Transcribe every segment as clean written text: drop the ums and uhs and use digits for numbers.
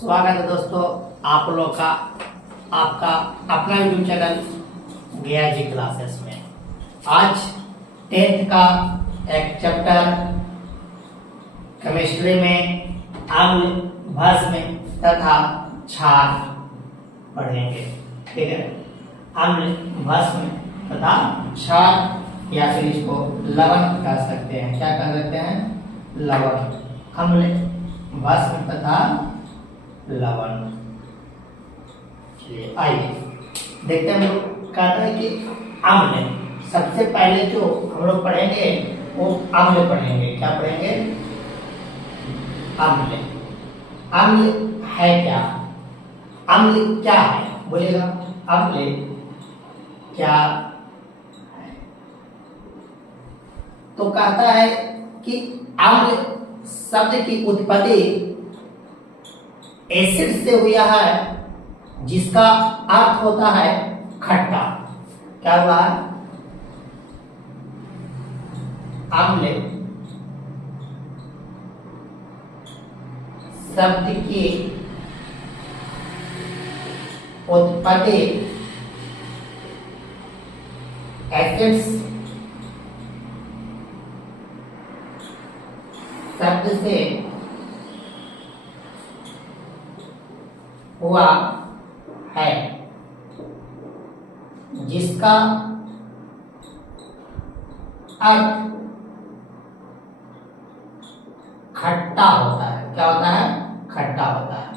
स्वागत है दोस्तों आप लोग का आपका अपना यूट्यूब चैनल गया जी क्लासेस में। आज 10th का एक चैप्टर केमिस्ट्री में अम्ल, भस्म तथा क्षार पढ़ेंगे। ठीक है, अम्ल, भस्म तथा क्षार या फिर इसको लवण कह सकते हैं। क्या कह सकते हैं? लवण। अम्ल, भस्म तथा लवण। चलिए आइए देखते हैं। हम लोग कहते हैं कि अम्ल, सबसे पहले जो हम लोग पढ़ेंगे वो अम्ल पढ़ेंगे। क्या पढ़ेंगे? अम्ल। अम्ल है क्या? अम्ल क्या है बोलिएगा? अम्ल क्या है? तो कहता है कि अम्ल शब्द की उत्पत्ति एसिड से हुआ है, जिसका अर्थ होता है खट्टा। क्या हुआ है? अम्ल शब्द की उत्पत्ति एसिड्स शब्द से हुआ है, जिसका अर्थ खट्टा होता है। क्या होता है? खट्टा होता है।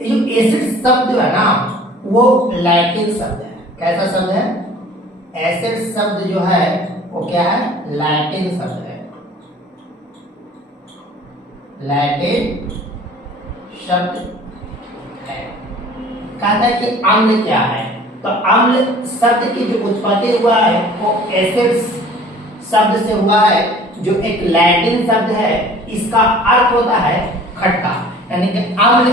ये जो एसिड शब्द है ना, वो लैटिन शब्द है। कैसा शब्द है? एसिड शब्द जो है वो क्या है? लैटिन शब्द है। लैटिन शब्द है। कहता है कि अम्ल क्या है? तो अम्ल शब्द की जो उत्पत्ति हुआ है वो एसिड्स शब्द से हुआ है, जो एक लैटिन शब्द है। इसका अर्थ होता है खट्टा। यानी कि अम्ल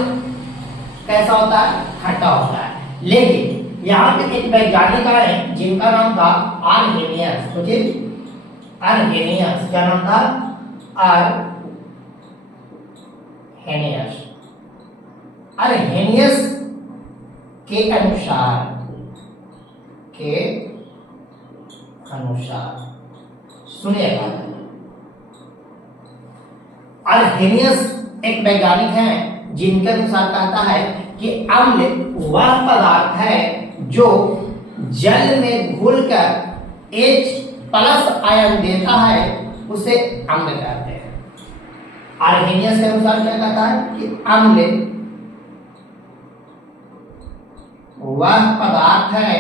कैसा होता है? खट्टा होता है। लेकिन यहाँ पे एक वैज्ञानिक आए जिनका नाम था अर्हेनियस। सोचिए, अर्हेनियस। क्या नाम था? अर्हेनियस। अर्हेनियस के अनुसार सुनिएगा, अर्हेनियस एक वैज्ञानिक हैं जिनके अनुसार कहता है कि अम्ल वह पदार्थ है जो जल में घुलकर H+ आयन देता है, उसे अम्ल कहते हैं। अर्हेनियस के अनुसार क्या कहता है कि अम्ल वह पदार्थ है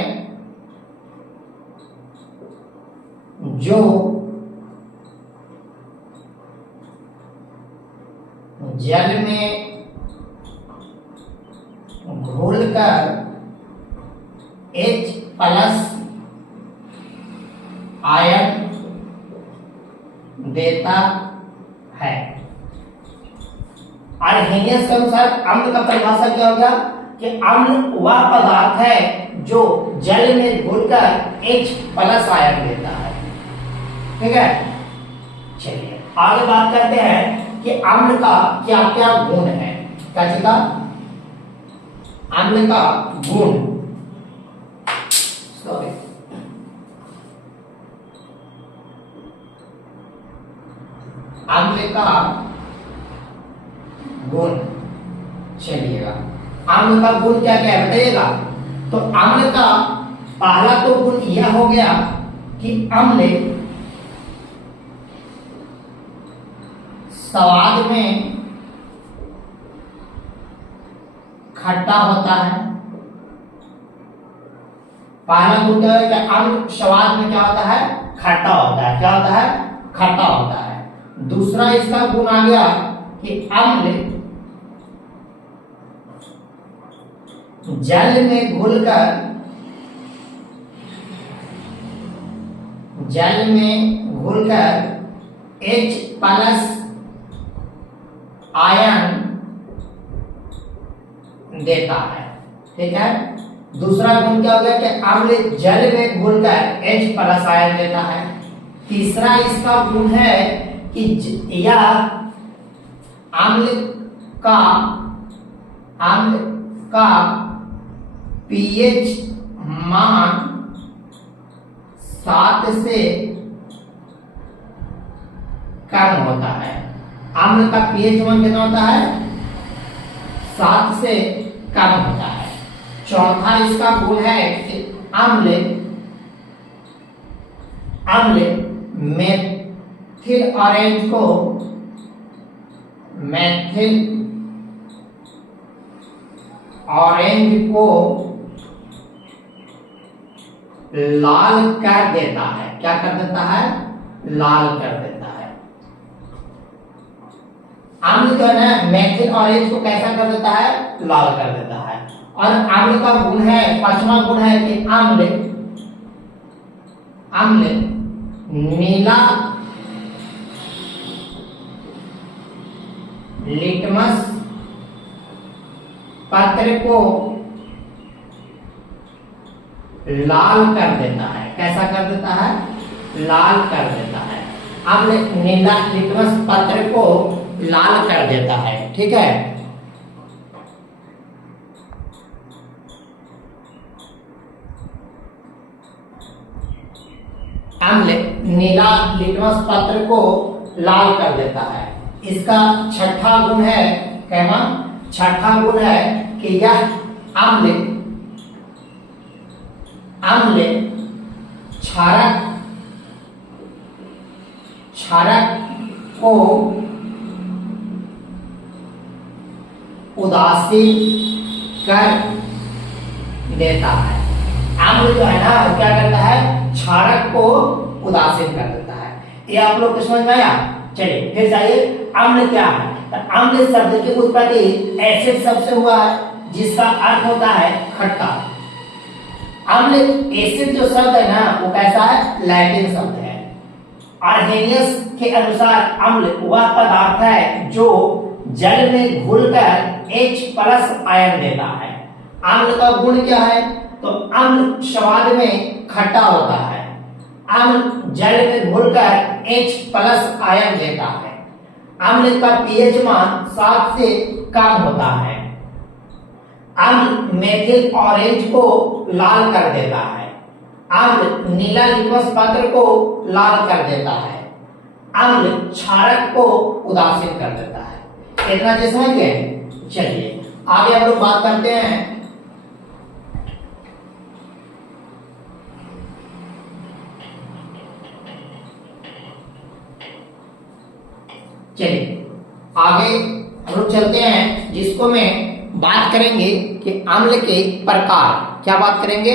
जो जल में घुलकर H+ आयन देता है। अर्हेनियस के अनुसार अम्ल का परिभाषा क्या हो गया कि अम्ल वह पदार्थ है जो जल में घुलकर H+ आयन देता है। ठीक है, चलिए आगे बात करते हैं कि अम्ल का क्या क्या गुण है। क्या चीज का? अम्ल का गुण। अम्ल का गुण। चलिएगा, अम्ल का गुण क्या क्या है बताइएगा। तो अम्ल का पहला तो गुण यह हो गया कि अम्ल स्वाद में खट्टा होता है। पहला गुण क्या है कि अम्ल स्वाद में क्या होता है? खट्टा होता है। क्या होता है? खट्टा होता है। दूसरा इसका गुण आ गया कि अम्ल जल में घुलकर H+ आयन देता है। ठीक है, दूसरा गुण क्या हो गया कि अम्ल जल में घुलकर H+ आयन देता है। तीसरा इसका गुण है कि यह अम्ल का अम्ल का पीएच मान 7 से कम होता है। अम्ल का पीएच मान कितना होता है? 7 से कम होता है। चौथा इसका गुण है कि अम्ल मेथिल ऑरेंज को लाल कर देता है। क्या कर देता है? लाल कर देता है। अम्ल जो है ना मेथिल ऑरेंज को कैसा कर देता है? लाल कर देता है। और अम्ल का गुण है, पांचवा गुण है कि अम्ल नीला लिटमस पत्र को लाल कर देता है। कैसा कर देता है? लाल कर देता है। अम्ल नीला लिटमस पत्र को लाल कर देता है। ठीक है। अम्ल नीला लिटमस पत्र को लाल कर देता है। इसका छठा गुण है, कहना छठा गुण है कि यह अम्ल क्षारक को उदासीन कर देता है। अम्ल जो है ना वो क्या करता है? क्षारक को उदासीन कर देता है। ये आप लोग को समझ में आया? चलिए फिर जाइए, अम्ल क्या है? तो अम्ल शब्द की उत्पत्ति एसिड शब्द से हुआ है, जिसका अर्थ होता है खट्टा। अम्ल एसिड जो शब्द है ना वो कैसा है? लैटिन शब्द है। आर्हेनियस के अनुसार अम्ल वह पदार्थ है जो जल में घुलकर H+ आयन देता है। अम्ल का गुण क्या है? तो अम्ल स्वाद में खट्टा होता है। अम्ल जल में घुलकर H+ आयन देता है। अम्ल का पीएच मान 7 से कम होता है। अम्ल मेथिल ऑरेंज को लाल कर देता है। अम्ल नीला लिटमस पत्र को लाल कर देता है। अम्ल क्षारक को उदासीन कर देता है। इतना चीज समझ गए? चलिए आगे हम लोग बात करते हैं चलिए आगे हम लोग चलते हैं, जिसको मैं बात करेंगे कि अम्ल के प्रकार। क्या बात करेंगे?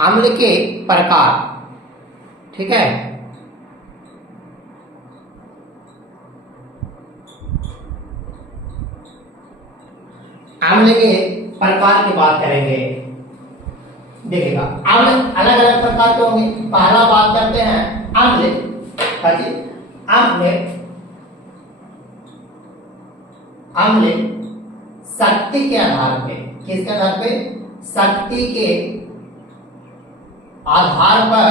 अम्ल के प्रकार। ठीक है। अम्ल के प्रकार की बात करेंगे। देखिएगा अम्ल अलग अलग प्रकार के होंगे। पहला बात करते हैं अम्ल। अम्ल शक्ति के आधार पे, किसके आधार पे? शक्ति के आधार पर,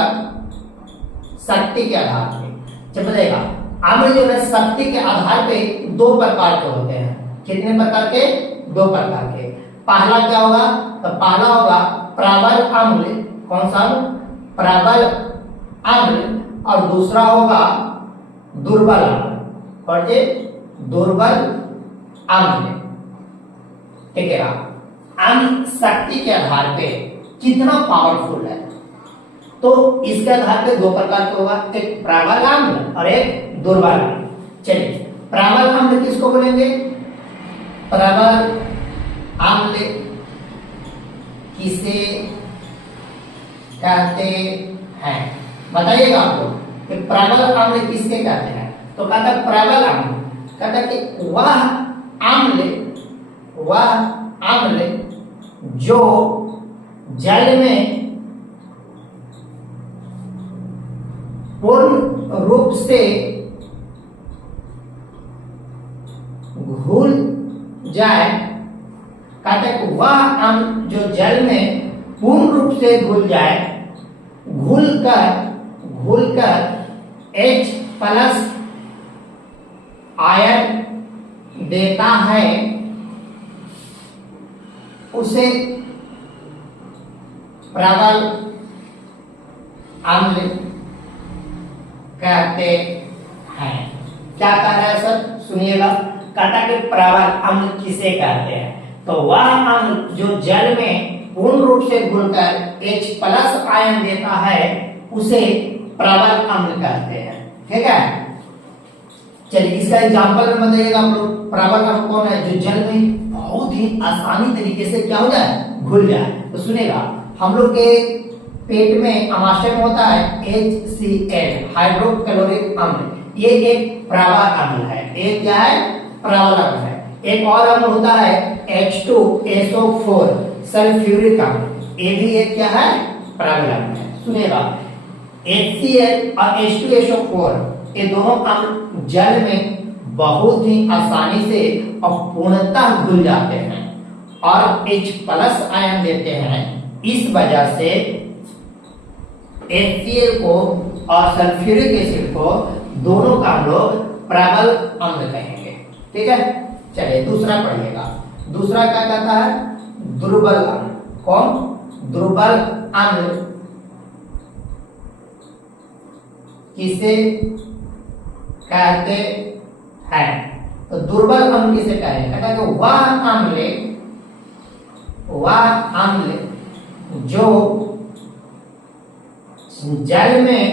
शक्ति के आधार पे। जब बताएगा अम्ल जो है शक्ति के आधार पे 2 प्रकार के होते हैं। कितने प्रकार के? 2 प्रकार के। पहला क्या होगा? तो पहला होगा प्रबल अम्ल। कौन सा? प्रबल अम्ल। और दूसरा होगा दुर्बल अम्ल। और ये दुर्बल अम्ल। ठीक है। अम्ल शक्ति के आधार पे कितना पावरफुल है, तो इसके आधार पे 2 प्रकार के होगा, एक प्रबल अम्ल और एक दुर्बल अम्ल। चलिए प्रबल अम्ल किसको बोलेंगे? प्रबल अम्ल किसे कहते हैं? बताइएगा आप लोग कि प्रबल अम्ल किसके कहते हैं? तो कहता है प्रबल अम्ल, कहता कि वह अम्ल जो जल में पूर्ण रूप से घुल जाए। कहते हैं कि वह अम्ल जो जल में पूर्ण रूप से घुल जाए, घुलकर H+ आयन देता है, उसे प्रबल अम्ल कहते हैं। क्या कह रहा है सर, सुनिएगा। कहता कि प्रबल अम्ल किसे कहते हैं? तो वह अम्ल जो जल में पूर्ण रूप से घुलकर H+ आयन देता है उसे प्रबल अम्ल कहते हैं। ठीक है, चलिए इसका एग्जांपल में बताइएगा आप लोग। प्रबल अम्ल कौन है? जो जल में बहुत ही आसानी तरीके से क्या हो जाए, घुल जाए। तो सुनेगा, हम लोग के पेट में आमाशय में होता है HCl, हाइड्रोक्लोरिक अम्ल। ये एक प्रबल अम्ल है। एक क्या है? प्रबल अम्ल है। एक और अम्ल होता है H2SO4, सल्फ्यूरिक अम्ल। ये भी एक क्या है? प्रबल अम्ल है। सुनेगा, HCl और H2SO4 ये दोनों अम्ल जल में बहुत ही आसानी से और पूर्णतः घुल जाते हैं और H+ आयन देते हैं। इस वजह से HCl को और सल्फ्यूरिक एसिड को दोनों का हम लोग प्रबल अम्ल कहेंगे। ठीक है, चलिए दूसरा पढ़िएगा। दूसरा क्या कहता है? दुर्बल अम्ल। कौन? दुर्बल अम्ल किसे कहते हैं? तो दुर्बल अम्ल किसे कहेंगे? कहता है कि वह अम्ल जो जल में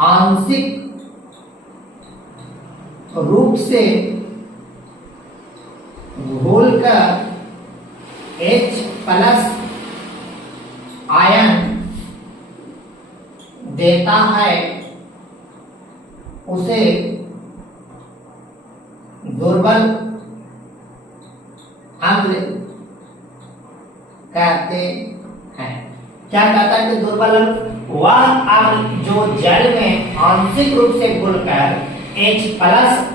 आंशिक रूप से घोलकर H+ आयन देता है उसे दुर्बल अम्ल कहते हैं। क्या कहता है कि दुर्बल अम्ल वह अम्ल जो जल में आंशिक रूप से घुलकर H+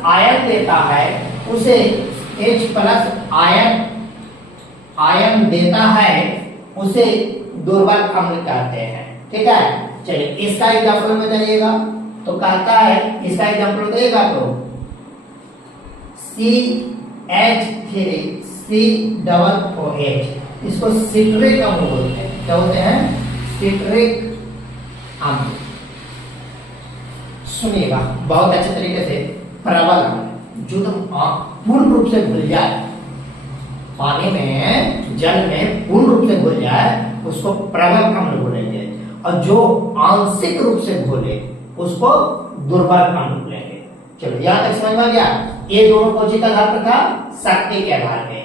आयन देता है उसे H+ आयन देता है उसे दुर्बल अम्ल कहते हैं। ठीक है, चलिए इसका एग्जाम्पल में जाइएगा। तो कहता है, इसका एग्जाम्पल बताइएगा तो CH3COOH, इसको सिट्रिक अम्ल बोलते हैं। क्या बोलते हैं? सिट्रिक अम्ल। सुनिएगा बहुत अच्छे तरीके से। प्रबल अम्ल जो तुम पूर्ण रूप से घुल जाए पानी में, जल में पूर्ण रूप से घुल जाए उसको प्रबल अम्ल बोलेंगे, और जो आंशिक रूप से घुले उसको दुर्बल अम्ल बोलेंगे। चलो यहां तक समझ में आ गया। ये दोनों कौन के आधार पर था? शक्ति के आधार पे।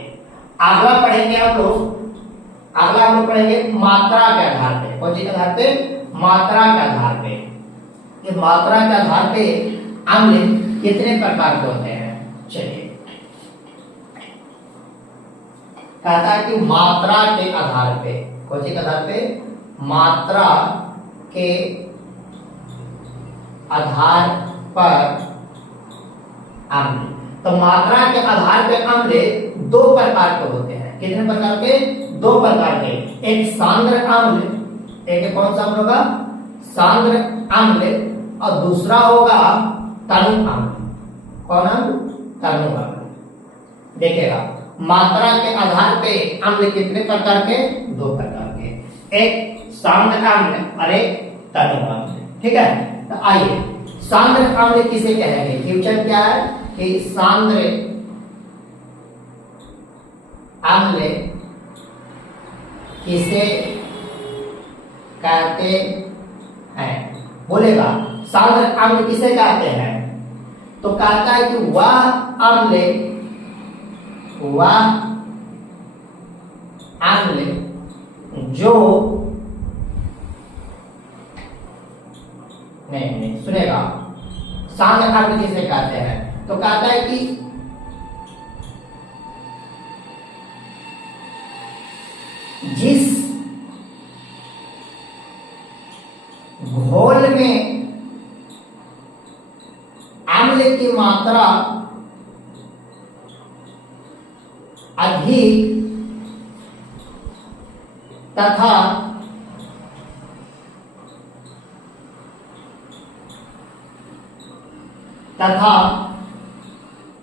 अगला पढ़ेंगे हम लोग, अगला हम लोग पढ़ेंगे मात्रा के आधार पे। कौन के आधार पे? मात्रा के आधार पे। ये मात्रा के आधार पे अम्ल कितने प्रकार के होते हैं? चलिए, कहता है कि मात्रा के आधार पे। कौन के आधार पे? मात्रा के आधार पर अम्ल। तो मात्रा के आधार पे अम्ल दो प्रकार के होते हैं। कितने प्रकार के? दो प्रकार के। एक सांद्र अम्ल, एक कौन सा अम्ल होगा? सांद्र अम्ल, और दूसरा होगा तनु अम्ल। कौन अम्ल? तनु अम्ल। देखिएगा, मात्रा के आधार पे अम्ल कितने प्रकार के? दो प्रकार के। एक सांद्र अम्ल और एक तनु अम्ल। ठीक है, तो आइए सांद्र अम्ल किसे कहेंगे? क्वेश्चन क्या है कि सांद्र अम्ल किसे कहते हैं? बोलेगा सांद्र अम्ल किसे कहते हैं? तो कहता है कि वह अम्ल जो नहीं सुनेगा, सांद्र अम्ल किसे कहते हैं? तो कहता है कि जिस घोल में अम्ल की मात्रा अधिक तथा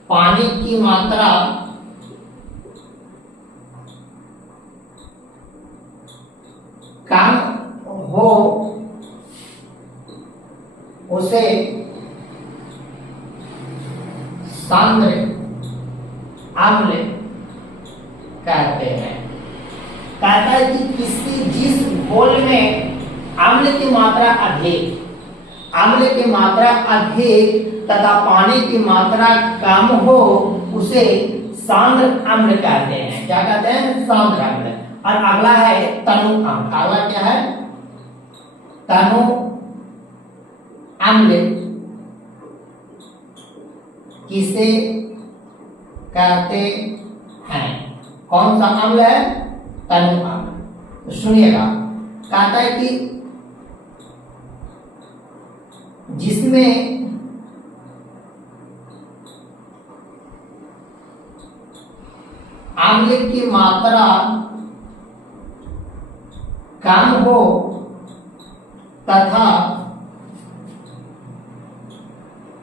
पानी की मात्रा उसे सांद्र अम्ल कहते हैं। कहता है कि किसी जिस घोल में अम्ल की मात्रा अधिक तथा पानी की मात्रा कम हो उसे सांद्र अम्ल कहते हैं। क्या कहते हैं? सांद्र अम्ल। और अगला है तनु अम्ल। अगला क्या है? तनु अम्ल किसे कहते हैं? कौन सा अम्ल है? तनु अम्ल। तो सुनिएगा, कहता है कि जिसमें अम्ल की मात्रा कम हो तथा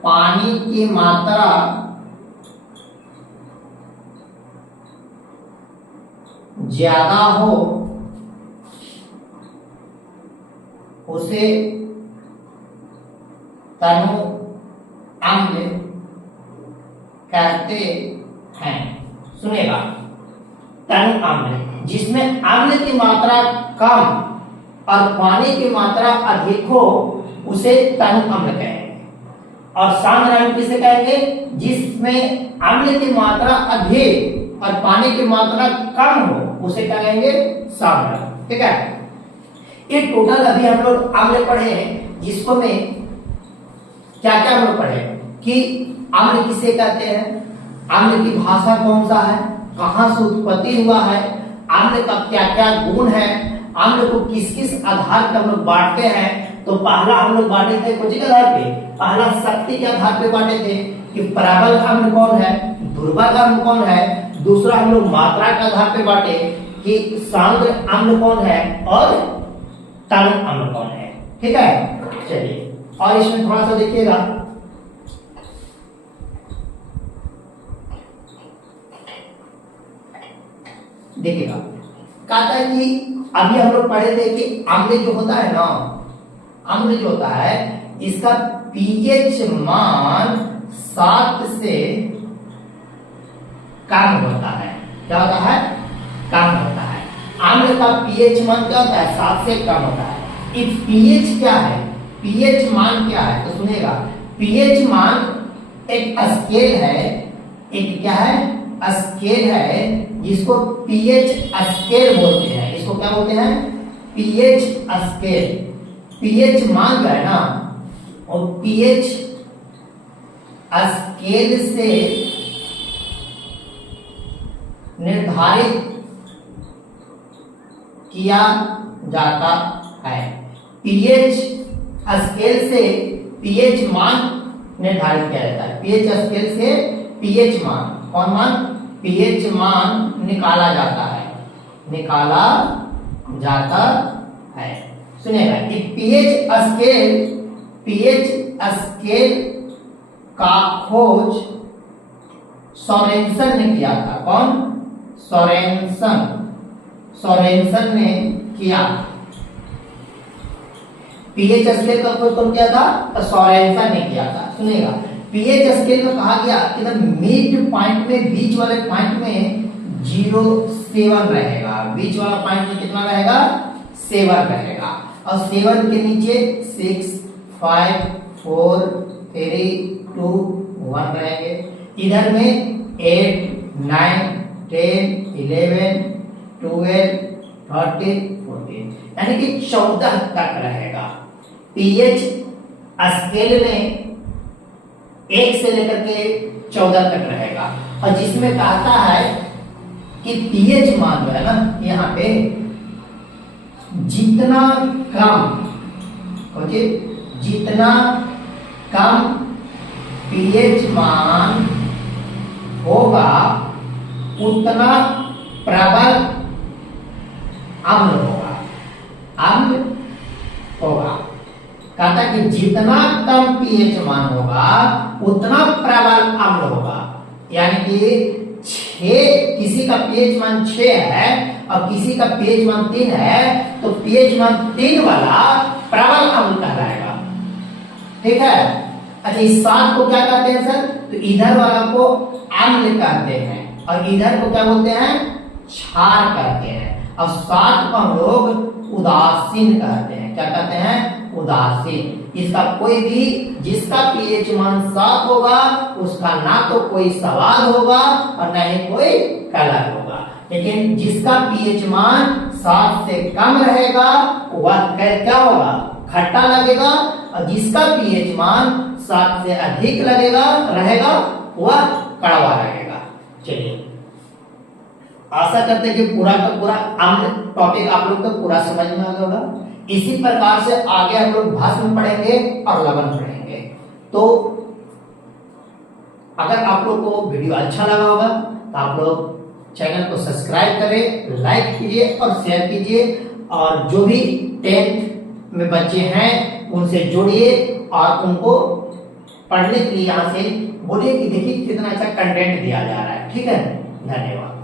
पानी की मात्रा ज्यादा हो उसे तनु अम्ल कहते हैं। सुनेगा, तनु अम्ल जिसमें अम्ल की मात्रा कम और पानी की मात्रा अधिक हो उसे तनु अम्ल कहेंगे। और सांद्र अम्ल किसे कहेंगे? जिसमें अम्ल की मात्रा अधिक और पानी की मात्रा कम हो उसे क्या कहेंगे? सांद्र। ठीक है, ये टोटल अभी हम लोग अम्ल पढ़े हैं, जिसको में क्या क्या हम लोग पढ़े कि अम्ल किसे कहते हैं, अम्ल की भाषा कौन सा है, कहां से उत्पत्ति हुआ है, अम्ल का क्या क्या गुण है, अम्ल को किस किस आधार पर हम लोग बांटते हैं। तो पहला हम लोग बांटे थे कुछ के आधार पे, पहला शक्ति के आधार पे बांटे थे कि प्रबल अम्ल कौन है, दुर्बल अम्ल कौन है। दूसरा हम लोग मात्रा के आधार पे बांटे कि सांद्र अम्ल कौन है और तनु अम्ल कौन है। ठीक है, चलिए और इसमें थोड़ा सा देखिएगा, कहता है कि अभी हम लोग पढ़े थे कि अम्ल जो होता है ना, अम्ल जो होता है इसका पीएच मान 7 से कम होता है। क्या होता है? कम होता है। अम्ल का पीएच मान क्या होता है? 7 से कम होता है। इस पीएच क्या है? पीएच मान क्या है? तो सुनिएगा, पीएच मान एक स्केल है, एक क्या है? स्केल है जिसको पीएच स्केल बोलते हैं। इसको क्या बोलते हैं? PH scale. पीएच मान जो है ना, और पीएच स्केल से निर्धारित किया जाता है। पीएच स्केल से पीएच मान निर्धारित किया जाता है। पीएच स्केल से पीएच मान, कौन मान? पीएच मान निकाला जाता है, निकाला जाता है। सुनिएगा, पीएच स्केल का खोज सोरेनसन ने किया था। कौन? सोरेनसन ने किया। पीएच स्केल का खोज कौन किया था? तो सोरेनसन ने किया था। सुनिएगा, पीएच स्केल में कहा गया कि मिड पॉइंट में, बीच वाले पॉइंट में 0.7 रहेगा। बीच वाला पॉइंट में कितना रहेगा? 7 रहेगा। और 7 के नीचे 6, 5, 4, 3, 2, 1 रहेंगे। इधर में 8, 9, 10, 11, 12, 13, 14 यानी कि 14 तक रहेगा। पीएच स्केल में 1 से लेकर के 14 तक रहेगा। और जिसमें कहता है कि पीएच मान जो है ना, यहाँ पे जितना कम, जितना कम पीएच मान होगा उतना प्रबल अम्ल होगा। अम्ल होगा, कहता कि जितना कम पीएच मान होगा उतना प्रबल अम्ल होगा। यानी कि 6, किसी का पीएच मान 6 है और किसी का पीएच मान 3 है, तो पीएच मान 3 वाला प्रबल अम्ल कहलाएगा। ठीक ठीक है। अच्छा, इस सात को क्या कहते हैं सर? तो इधर वाला को अम्ल कहते हैं और इधर को क्या बोलते हैं? क्षार कहते हैं। और सात को हम लोग उदासीन कहते हैं। क्या कहते हैं? उदासीन। इसका कोई भी, जिसका पीएच मान 7 होगा उसका ना तो कोई स्वाद होगा और ना ही कोई कलर होगा, लेकिन जिसका पीएच मान 7 से कम रहेगा वह क्या होगा? खट्टा लगेगा। और जिसका पीएच मान 7 से अधिक रहेगा वह कड़वा लगेगा। चलिए, आशा करते हैं कि पूरा का पूरा अम्ल टॉपिक आप लोग को पूरा समझ में आ गया होगा। इसी प्रकार से आगे हम लोग भस्म पढ़ेंगे और लवण पढ़ेंगे। तो अगर आप लोग को वीडियो अच्छा लगा होगा तो आप लोग चैनल को सब्सक्राइब करें, लाइक कीजिए और शेयर कीजिए। और जो भी 10th में बच्चे हैं उनसे जुड़िए और उनको पढ़ने के लिए यहाँ से बोलिए कि देखिए कितना अच्छा कंटेंट दिया जा रहा है। ठीक है, धन्यवाद।